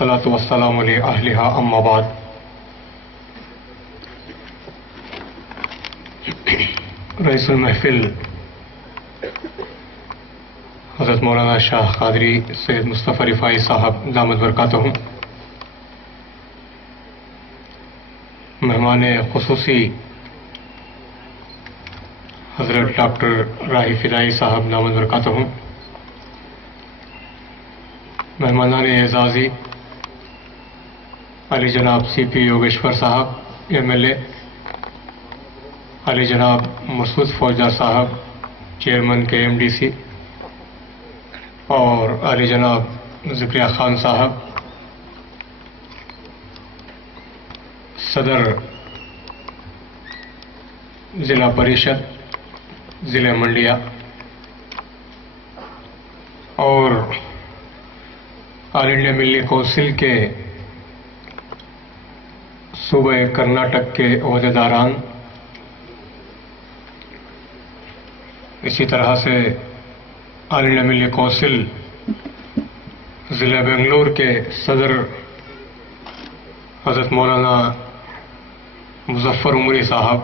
الصلاۃ والسلام علی اہلھا اما بعد. رئیس المحفل حضرت مولانا شاہ قادری سید مصطفیٰ رفاعی صاحب دامت برکاتہ، مہمان خصوصی حضرت ڈاکٹر راہی فدائی صاحب دامت برکاتہ، مہمانان اعزازی علی جناب سی پی یوگیشور صاحب MLA، علی جناب مسعود فوجدار صاحب چیئرمین KMDC، اور علی جناب ذکریہ خان صاحب صدر ضلع پریشد ضلع منڈیا، اور آل انڈیا ملی کونسل کے صوبہ کرناٹک کے عہدیداران، اسی طرح سے آل انڈیا ملی کونسل ضلع بنگلور کے صدر حضرت مولانا مظفر عمری صاحب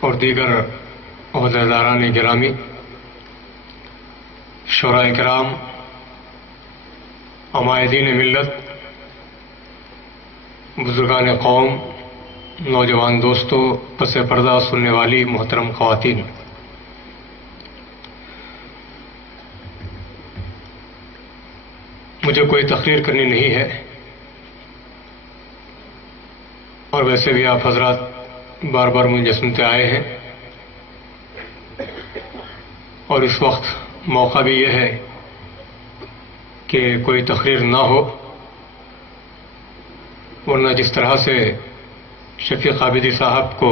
اور دیگر عہدیداران گرامی، شورائے کرام، عمائدین ملت، بزرگان قوم، نوجوان دوستوں، پس پردہ سننے والی محترم خواتین، مجھے کوئی تقریر کرنی نہیں ہے، اور ویسے بھی آپ حضرات بار بار مجھے سنتے آئے ہیں، اور اس وقت موقع بھی یہ ہے کہ کوئی تقریر نہ ہو، ورنہ جس طرح سے شفیق عابدی صاحب کو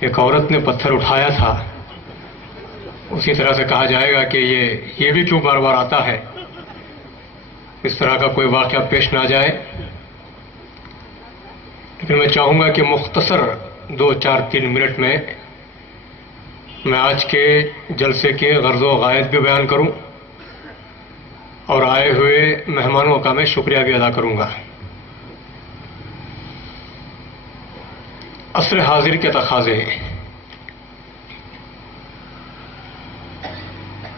ایک عورت نے پتھر اٹھایا تھا، اسی طرح سے کہا جائے گا کہ یہ بھی کیوں بار بار آتا ہے، اس طرح کا کوئی واقعہ پیش نہ جائے. لیکن میں چاہوں گا کہ مختصر 2-4-3 منٹ میں آج کے جلسے کے غرض و غائد بھی بیان کروں، اور آئے ہوئے مہمانوں کا میں شکریہ بھی ادا کروں گا. عصر حاضر کے تقاضے،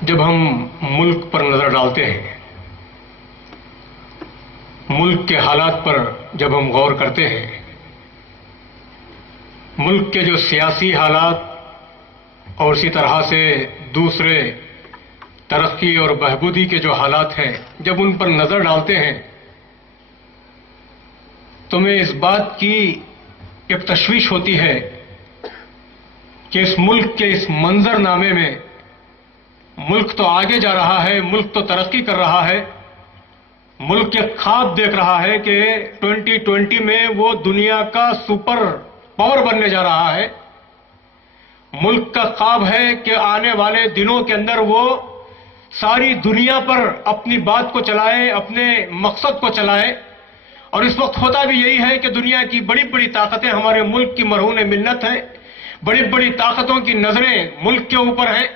جب ہم ملک پر نظر ڈالتے ہیں، ملک کے حالات پر جب ہم غور کرتے ہیں، ملک کے جو سیاسی حالات اور اسی طرح سے دوسرے ترقی اور بہبودی کے جو حالات ہیں، جب ان پر نظر ڈالتے ہیں تو میں اس بات کی ایک تشویش ہوتی ہے کہ اس ملک کے اس منظر نامے میں ملک تو آگے جا رہا ہے، ملک تو ترقی کر رہا ہے، ملک ایک خواب دیکھ رہا ہے کہ 2020 میں وہ دنیا کا سپر پاور بننے جا رہا ہے. ملک کا خواب ہے کہ آنے والے دنوں کے اندر وہ ساری دنیا پر اپنی بات کو چلائے، اپنے مقصد کو چلائے. اور اس وقت ہوتا بھی یہی ہے کہ دنیا کی بڑی بڑی طاقتیں ہمارے ملک کی مرہون ملت ہیں، بڑی بڑی طاقتوں کی نظریں ملک کے اوپر ہیں،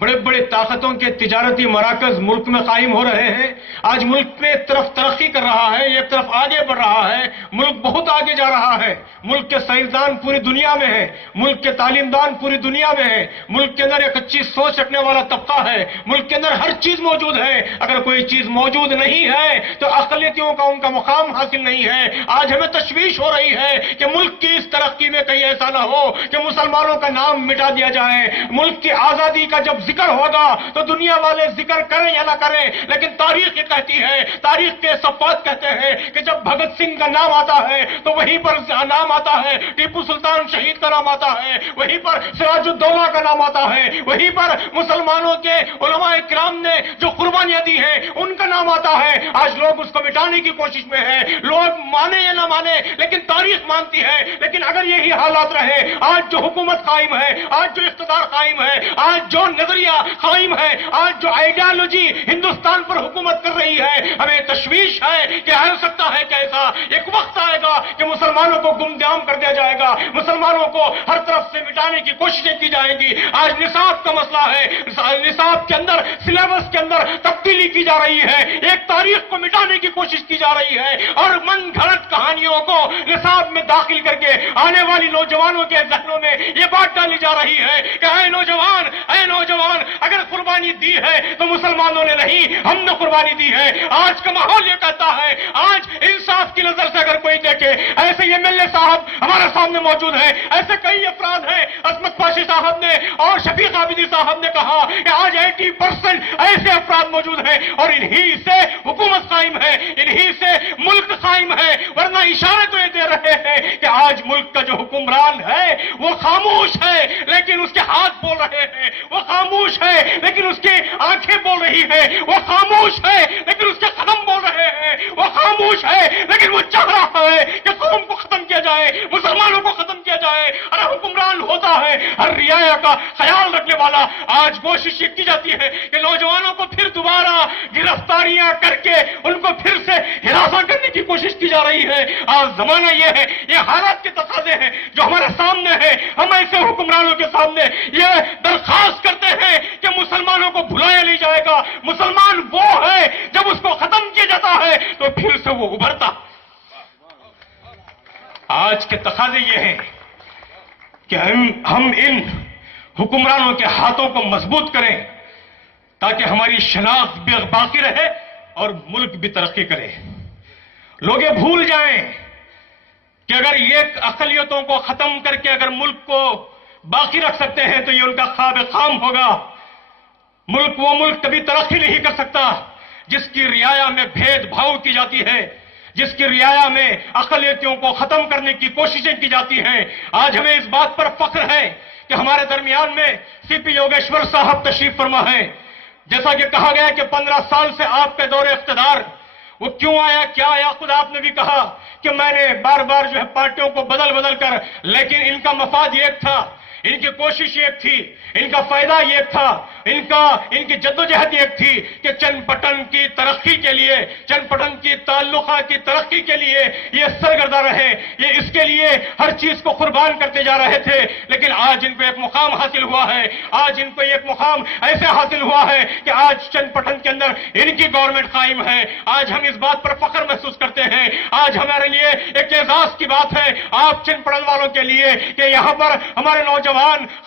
بڑے بڑے طاقتوں کے تجارتی مراکز ملک میں قائم ہو رہے ہیں. آج ملک میں ایک طرف ترقی کر رہا ہے، ایک طرف آگے بڑھ رہا ہے، ملک بہت آگے جا رہا ہے. ملک کے سائنسدان پوری دنیا میں ہیں، ملک کے تعلیم دان پوری دنیا میں ہیں، ملک کے اندر ایک اچھی سوچ رکھنے والا طبقہ ہے، ملک کے اندر ہر چیز موجود ہے. اگر کوئی چیز موجود نہیں ہے تو اقلیتوں کا ان کا مقام حاصل نہیں ہے. آج ہمیں تشویش ہو رہی ہے کہ ملک کی اس ترقی میں کہیں ایسا نہ ہو کہ مسلمانوں کا نام مٹا دیا جائے. ملک کی آزادی کا جب ذکر ہوگا تو دنیا والے ذکر کریں یا نہ کریں، لیکن تاریخ یہ کہتی ہے، تاریخ کے صفحات کہتے ہیں کہ جب بھگت سنگھ کا نام آتا ہے تو وہیں پر نام آتا ہے ٹیپو سلطان شہید کا نام آتا ہے، وہیں پر سراج الدولہ کا نام آتا ہے، وہیں پر مسلمانوں کے علماء کرام نے جو قربانیاں دی ہیں ان کا نام آتا ہے. آج لوگ اس کو مٹانے کی کوشش میں ہیں، لوگ مانے یا نہ مانے لیکن تاریخ مانتی ہے. لیکن اگر یہی حالات رہے، آج جو حکومت قائم ہے، آج جو اقتدار قائم ہے، آج جو نظر نظریہ قائم ہے، آج جو آئیڈیالوجی ہندوستان پر حکومت کر رہی ہے، ہمیں تشویش ہے کہ ہو سکتا ہے کہ ایسا ایک وقت آئے گا کہ مسلمانوں کو گمنام کر دیا جائے گا، مسلمانوں کو ہر طرف سے مٹانے کی کوششیں کی جائیں گی۔ آج نصاب کا مسئلہ ہے، نصاب کے اندر سلیبس کے اندر تبدیلی کی جا رہی ہے، ایک تاریخ کو مٹانے کی کوشش کی جا رہی ہے اور من گھڑت کہانیوں کو نصاب میں داخل کر کے آنے والی نوجوانوں کے ذہنوں میں یہ بات ڈالی جا رہی ہے کہ اے نوجوان اگر قربانی دی ہے تو مسلمانوں نے نہیں، ہم نے قربانی دی ہے۔ آج کا ماحول یہ کہتا ہے، آج انصاف کی نظر سے اگر کوئی دیکھے، ایسے یہ MLA صاحب ہمارے سامنے موجود ہیں، ایسے کئی افراد ہیں، عصمت پاشی صاحب نے اور شفیق عابدی صاحب نے کہا کہ آج 80% ایسے افراد موجود ہیں اور انہی سے حکومت قائم ہے، انہی سے ملک قائم ہے، ورنہ اشارے تو یہ دے رہے ہیں کہ آج ملک کا جو حکمران ہے وہ خاموش ہے لیکن اس کے ہاتھ بول رہے ہیں، وہ خاموش ہے لیکن اس کی آنکھیں بول رہی ہیں، وہ خاموش ہے لیکن اس کے قدم بول رہے ہیں، وہ خاموش ہے لیکن وہ چاہ رہا ہے کہ قوم کو ختم کیا جائے، مسلمانوں کو ختم کیا جائے۔ ارے حکمران ہوتا ہے ہر رعایا کا خیال رکھنے والا۔ آج کوشش یہ کی جاتی ہے کہ نوجوانوں کو پھر دوبارہ گرفتاریاں کر کے ان کو پھر سے ہراساں کرنے کی کوشش کی جا رہی ہے۔ آج زمانہ یہ ہے، یہ حالات کے تقاضے ہیں جو ہمارے سامنے ہے۔ ہم ایسے حکمرانوں کے سامنے یہ درخواست کرتے ہیں کہ مسلمانوں کو بھلایا نہیں جائے گا، مسلمان وہ ہے جب اس کو ختم کیا جاتا ہے تو پھر سے وہ ابھرتا۔ آج کے تقاضے یہ ہیں کہ ہم ان حکمرانوں کے ہاتھوں کو مضبوط کریں تاکہ ہماری شناخت بھی باقی رہے اور ملک بھی ترقی کرے۔ لوگ یہ بھول جائیں کہ اگر یہ اقلیتوں کو ختم کر کے اگر ملک کو باقی رکھ سکتے ہیں تو یہ ان کا خواب خام ہوگا۔ وہ ملک کبھی ترقی نہیں کر سکتا جس کی رعایا میں بھید بھاؤ کی جاتی ہے، جس کی رعایا میں اقلیتوں کو ختم کرنے کی کوششیں کی جاتی ہیں۔ آج ہمیں اس بات پر فخر ہے کہ ہمارے درمیان میں CP یوگیشور صاحب تشریف فرما ہے۔ جیسا کہ کہا گیا کہ 15 سال سے آپ کے دور اقتدار وہ کیوں آیا، کیا آیا، خود آپ نے بھی کہا کہ میں نے بار بار جو ہے پارٹیوں کو بدل کر، لیکن ان کا مفاد ایک تھا، ان کی کوشش ایک تھی، ان کا فائدہ ایک تھا، ان کی جدوجہد ایک تھی کہ چن پٹن کی ترقی کے لیے، چن پٹن کی تعلقہ کی ترقی کے لیے یہ سرگردہ رہے، یہ اس کے لیے ہر چیز کو قربان کرتے جا رہے تھے۔ لیکن آج ان کو ایک مقام حاصل ہوا ہے، آج ان کو ایک مقام ایسے حاصل ہوا ہے کہ آج چن پٹن کے اندر ان کی گورنمنٹ قائم ہے۔ آج ہم اس بات پر فخر محسوس کرتے ہیں، آج ہمارے لیے ایک اعزاز کی بات ہے آپ چن پٹن والوں کے لیے کہ یہاں پر ہمارے نوجوان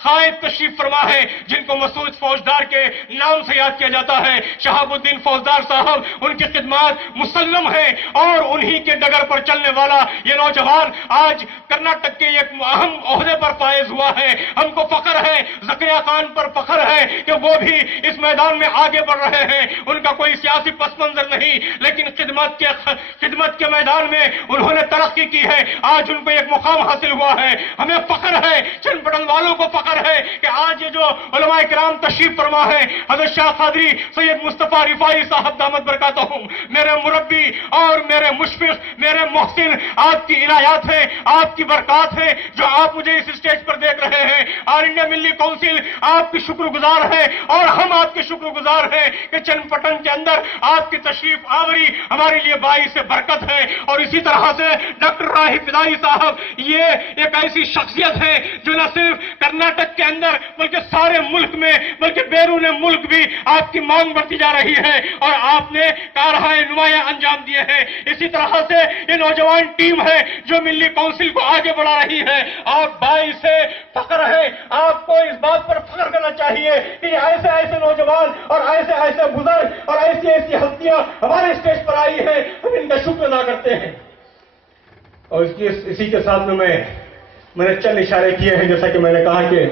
قائد تشریف فرما ہے جن کو مسعود فوجدار کے نام سے یاد کیا جاتا ہے۔ شہاب الدین فوجدار صاحب، ان کی خدمات مسلم ہیں اور انہی کے ڈگر پر چلنے والا یہ نوجوان آج کرناٹک کے ایک اہم عہدے پر فائز ہوا ہے۔ ہم کو فخر ہے، زکریا خان پر فخر ہے کہ وہ بھی اس میدان میں آگے بڑھ رہے ہیں۔ ان کا کوئی سیاسی پس منظر نہیں لیکن خدمت کے میدان میں انہوں نے ترقی کی ہے، آج ان کو ایک مقام حاصل ہوا ہے۔ ہمیں فخر ہے، چن پٹن والوں کو فخر ہے کہ آج یہ جو علماء کرام تشریف فرما ہے، حضرت شاہ قادری سید مصطفیٰ رفاعی صاحب دامت برکاتہم، میرے مربی اور میرے مشفق، میرے محسن، آپ کی عنایات ہیں، آپ کی برکات ہیں جو آپ مجھے اس اسٹیج پر دیکھ رہے ہیں۔ آل انڈیا ملی کونسل آپ کی شکر گزار ہے اور ہم آپ کے شکر گزار ہیں کہ چن پٹن کے اندر آپ کی تشریف آوری ہمارے لیے باعث برکت ہے۔ اور اسی طرح سے ڈاکٹر راہی پداری صاحب یہ ایک ایسی شخصیت ہے جو نہ صرف کرناٹک کے اندر بلکہ سارے ملک میں بلکہ بیرون ملک بھی آپ کی مانگ بڑھتی جا رہی ہے اور آپ نے کارہائے نمایاں انجام دیے ہیں۔ اسی طرح سے یہ نوجوان ٹیم ہے جو ملی کونسل کو آگے بڑھا رہی ہے۔ آپ باعث فخر ہے، آپ کو اس بات پر فخر کرنا چاہیے کہ ایسے ایسے نوجوان اور ایسے ایسے بزرگ اور ایسی ایسی ہستیاں ہمارے اسٹیج پر آئی ہیں، ہم ان کا شکر ادا کرتے ہیں۔ اور اسی کے ساتھ میں نے چند اشارے کیے ہیں، جیسا کہ میں نے کہا کہ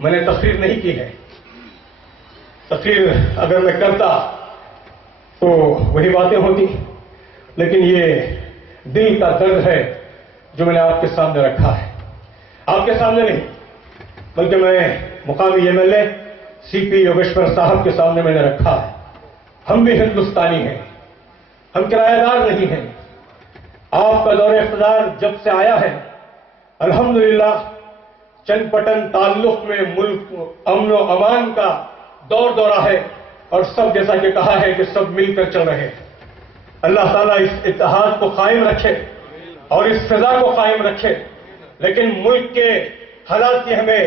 میں نے تقریر نہیں کی ہے۔ تقریر اگر میں کرتا تو وہی باتیں ہوتی، لیکن یہ دل کا درد ہے جو میں نے آپ کے سامنے رکھا ہے۔ آپ کے سامنے نہیں بلکہ میں مقامی MLA CP یوگیشور صاحب کے سامنے میں نے رکھا ہے۔ ہم بھی ہندوستانی ہیں، ہم کرایہ دار نہیں ہیں۔ آپ کا دور اقتدار جب سے آیا ہے الحمدللہ چن پٹن تعلق میں ملک امن و امان کا دور دورہ ہے اور سب جیسا کہ کہا ہے کہ سب مل کر چل رہے ہیں. اللہ تعالیٰ اس اتحاد کو قائم رکھے اور اس فضا کو قائم رکھے. لیکن ملک کے حالات کی ہمیں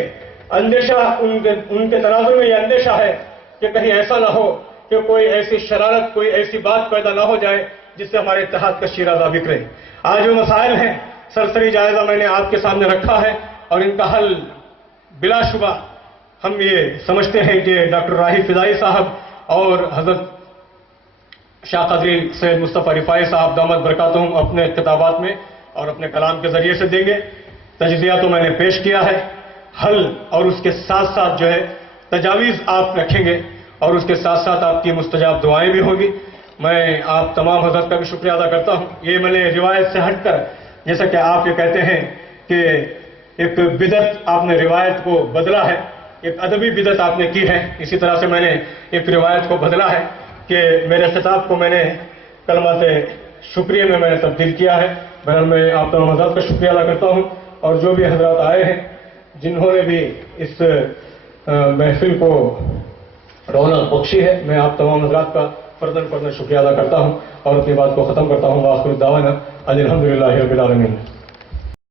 اندیشہ، ان کے تناظر میں یہ اندیشہ ہے کہ کہیں ایسا نہ ہو کہ کوئی ایسی شرارت، کوئی ایسی بات پیدا نہ ہو جائے جس سے ہمارے اتحاد کا شیرازہ بکھرے. آج جو مسائل ہیں سرسری جائزہ میں نے آپ کے سامنے رکھا ہے اور ان کا حل بلا شبہ ہم یہ سمجھتے ہیں کہ ڈاکٹر راہی فضائی صاحب اور حضرت شاہ قدری سید مصطفیٰ رفاعی صاحب دامت برکاتہم اپنے کتابات میں اور اپنے کلام کے ذریعے سے دیں گے. تجزیہ تو میں نے پیش کیا ہے، حل اور اس کے ساتھ ساتھ جو ہے تجاویز آپ رکھیں گے اور اس کے ساتھ ساتھ آپ کی مستجاب دعائیں بھی ہوں گی. میں آپ تمام حضرت کا بھی شکریہ ادا کرتا ہوں. یہ میں نے روایت سے ہٹ کر، جیسا کہ آپ یہ کہتے ہیں کہ ایک بدعت آپ نے روایت کو بدلا ہے، ایک ادبی بدعت آپ نے کی ہے، اسی طرح سے میں نے ایک روایت کو بدلا ہے کہ میرے خطاب کو میں نے کلمات شکریہ میں نے تبدیل کیا ہے. بہرحال میں آپ تمام حضرات کا شکریہ ادا کرتا ہوں اور جو بھی حضرات آئے ہیں جنہوں نے بھی اس محفل کو رونق بخشی ہے، میں آپ تمام حضرات کا فرداً شکریہ ادا کرتا ہوں اور اپنی بات کو ختم کرتا ہوں. وآخر دعوانا ان الحمدللہ رب العالمین.